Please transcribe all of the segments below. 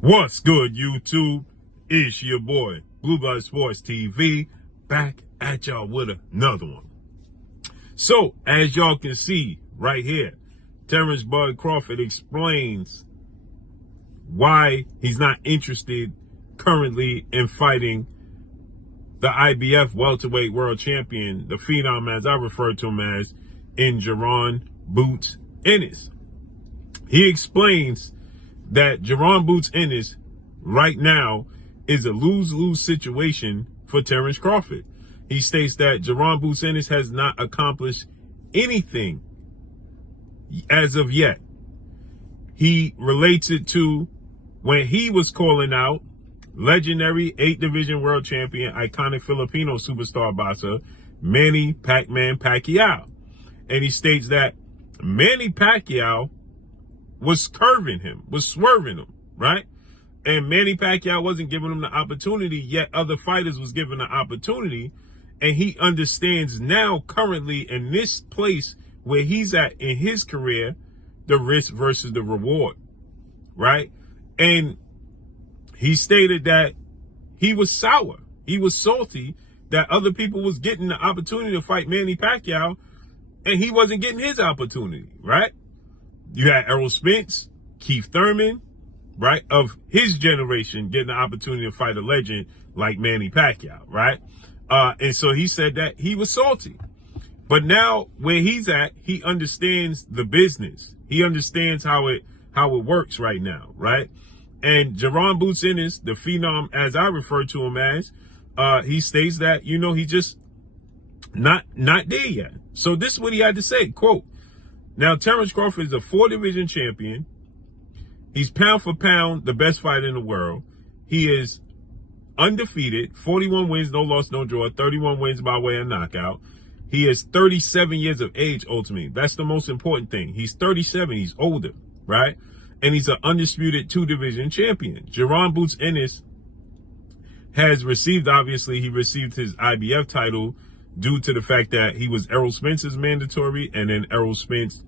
What's good, YouTube? It's your boy, Blue Blood Sports TV, back at y'all with another one. So, as y'all can see right here, Terence Crawford explains why he's not interested currently in fighting the IBF welterweight world champion, the phenom, as I refer to him as, in Jaron Boots Ennis. He explains that Jaron Boots Ennis right now is a lose-lose situation for Terence Crawford. He states that Jaron Boots Ennis has not accomplished anything as of yet. He relates it to when he was calling out legendary 8-division world champion, iconic Filipino superstar boxer, Manny Pac-Man Pacquiao. And he states that Manny Pacquiao was curving him, was swerving him, right? And Manny Pacquiao wasn't giving him the opportunity, yet other fighters was given the opportunity. And he understands now, currently, in this place where he's at in his career, the risk versus the reward, right? And he stated that he was sour. He was salty that other people was getting the opportunity to fight Manny Pacquiao, and he wasn't getting his opportunity, right? You had Errol Spence, Keith Thurman, right, of his generation getting the opportunity to fight a legend like Manny Pacquiao, right? And so he said that he was salty. But now where he's at, he understands the business. He understands how it works right now, right? And Jaron Boots Ennis, the phenom, as I refer to him as, he states that, he just not there yet. So this is what he had to say, quote, "Now, Terence Crawford is a 4-division champion. He's pound for pound the best fighter in the world. He is undefeated, 41 wins, no loss, no draw, 31 wins by way of knockout. He is 37 years of age, ultimately. That's the most important thing. He's 37. He's older, right? And he's an undisputed 2-division champion. Jaron Boots Ennis has received, obviously, he received his IBF title due to the fact that he was Errol Spence's mandatory, and then Errol Spence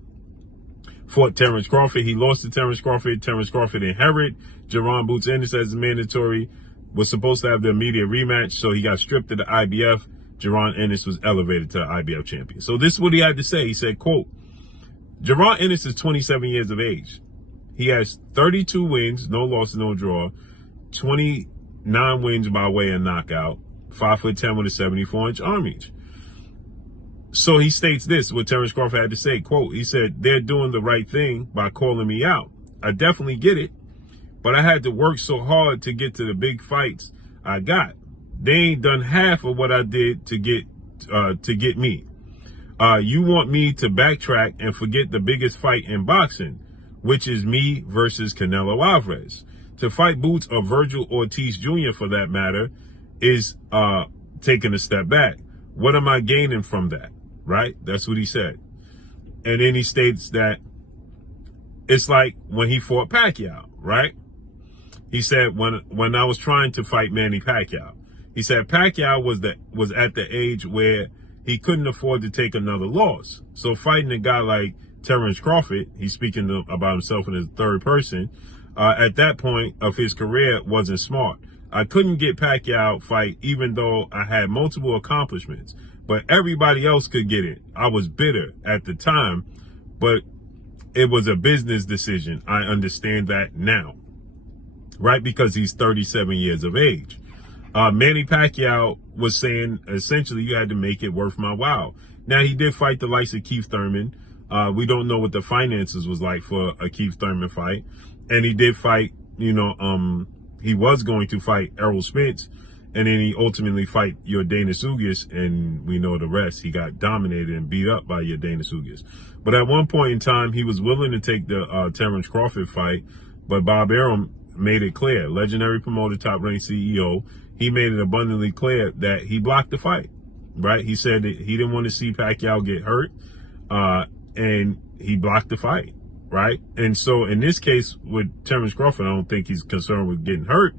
fought Terence Crawford. He lost to Terence Crawford. Terence Crawford inherited Jaron Boots Ennis as mandatory, was supposed to have the immediate rematch, so he got stripped of the IBF. Jaron Ennis was elevated to the IBF champion. So this is what he had to say. He said, quote, "Jaron Ennis is 27 years of age. He has 32 wins, no loss, no draw, 29 wins by way of knockout, 5'10" with a 74-inch arm reach." So he states this, what Terence Crawford had to say, quote, he said, "They're doing the right thing by calling me out. I definitely get it, but I had to work so hard to get to the big fights I got. They ain't done half of what I did to get me. You want me to backtrack and forget the biggest fight in boxing, which is me versus Canelo Alvarez. To fight Boots or Virgil Ortiz Jr. for that matter is taking a step back. What am I gaining from that?" Right? That's what he said. And then he states that it's like when he fought Pacquiao, right? He said when I was trying to fight Manny Pacquiao, he said Pacquiao was at the age where he couldn't afford to take another loss. So fighting a guy like Terence Crawford, he's speaking about himself in the third person, at that point of his career wasn't smart. I couldn't get Pacquiao fight even though I had multiple accomplishments, but everybody else could get it. I was bitter at the time, but it was a business decision. I understand that now, right? Because he's 37 years of age. Manny Pacquiao was saying, essentially, you had to make it worth my while. Now, he did fight the likes of Keith Thurman. We don't know what the finances was like for a Keith Thurman fight. And he did fight, he was going to fight Errol Spence, and then he ultimately fight Yordenis Ugas, and we know the rest. He got dominated and beat up by Yordenis Ugas. But at one point in time, he was willing to take the Terence Crawford fight, but Bob Arum made it clear, legendary promoter, top-ranked CEO, he made it abundantly clear that he blocked the fight, right? He said that he didn't want to see Pacquiao get hurt, and he blocked the fight, right? And so in this case with Terence Crawford, I don't think he's concerned with getting hurt,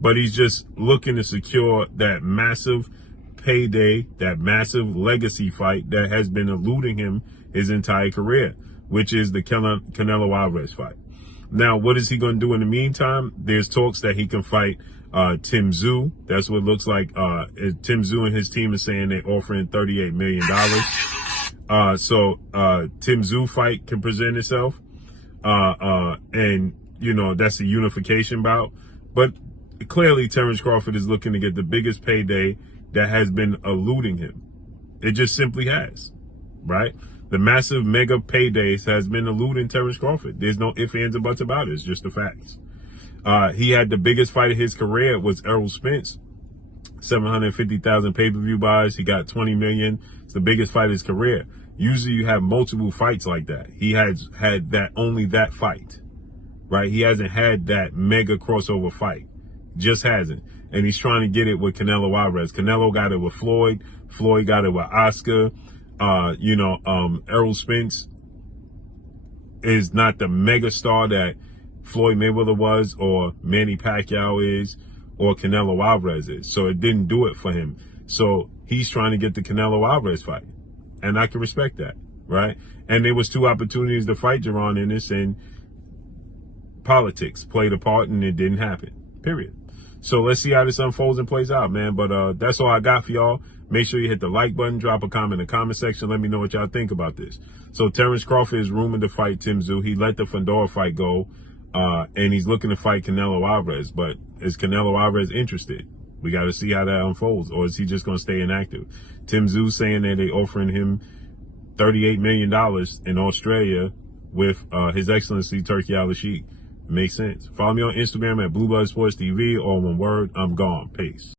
but he's just looking to secure that massive payday, that massive legacy fight that has been eluding him his entire career, which is the Canelo Alvarez fight. Now, what is he going to do in the meantime? There's talks that he can fight Tim Tszyu. That's what it looks like. Tim Tszyu and his team is saying they're offering $38 million. So Tim Tszyu fight can present itself. And, you know, that's a unification bout. But clearly, Terence Crawford is looking to get the biggest payday that has been eluding him. It just simply has, right? The massive mega paydays has been eluding Terence Crawford. There's no ifs, ands, or buts about it. It's just the facts. He had the biggest fight of his career was Errol Spence. 750,000 pay-per-view buys. He got 20 million. It's the biggest fight of his career. Usually you have multiple fights like that. He has had only that fight, right? He hasn't had that mega crossover fight. Just hasn't. And he's trying to get it with Canelo Alvarez. Canelo got it with Floyd. Floyd got it with Oscar. Errol Spence is not the mega star that Floyd Mayweather was, or Manny Pacquiao is, or Canelo Alvarez is. So it didn't do it for him. So he's trying to get the Canelo Alvarez fight. And I can respect that, right? And there was 2 opportunities to fight Jaron Ennis, and politics played a part, and it didn't happen, period. So let's see how this unfolds and plays out, man. But that's all I got for y'all. Make sure you hit the like button, drop a comment in the comment section. Let me know what y'all think about this. So Terence Crawford is rumored to fight Tim Tszyu. He let the Fedor fight go, and he's looking to fight Canelo Alvarez. But is Canelo Alvarez interested? We got to see how that unfolds. Or is he just going to stay inactive? Tim Tszyu saying that they're offering him $38 million in Australia with His Excellency Turki Al-Sheikh. Makes sense. Follow me on Instagram at Blue Blood Sports TV, all one word. I'm gone. Peace.